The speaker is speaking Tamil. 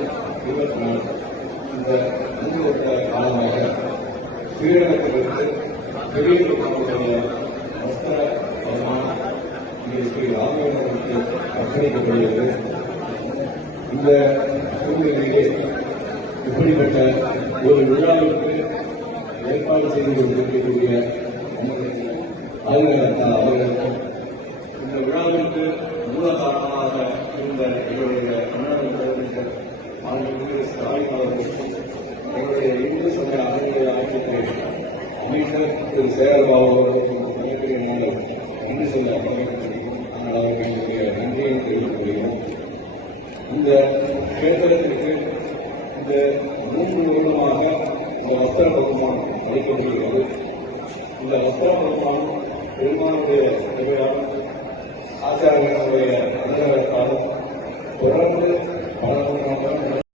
2024 இந்த 5 வருட காலமாக ஸ்ரீரங்கத்திலிருந்து பெரிய பெருமாளுடைய வஸ்திர வருமானம் இங்கே ஸ்ரீ ராமேஸ்வரனுக்கு அர்ப்பணிக்கப்படுகிறது. இந்த சூழ்நிலையிலே இப்படிப்பட்ட ஒரு விழாவிற்கு ஏற்பாடு செய்து கொண்டிருக்கக்கூடிய அவர்களுக்கும் இந்த விழாவிற்கு மூல காரணமாக இருந்த எங்களுடைய தமிழ்நாடு முதலமைச்சர் மாண்புமிகு ஸ்டாலின் அவர்களுக்கும் எங்களுடைய இந்து சமய அறநிலைய ஆட்சித்துறை அமைச்சர் திரு சேகர்பாபு அவர்களுக்கும் மிகப்பெரிய நாங்கள் நன்றி சொல்ல நாங்கள் அவர்களுடைய நன்றியை தெரிவித்துக் கொள்கிறோம். இந்த கேந்திரத்திற்கு இந்த 3 வருடமாக இந்த வஸ்திர பகுமானம் அளிக்கப்படுகிறது. இந்த வஸ்திர பகுமானம் பெருமானுடைய ஆச்சாரங்கள்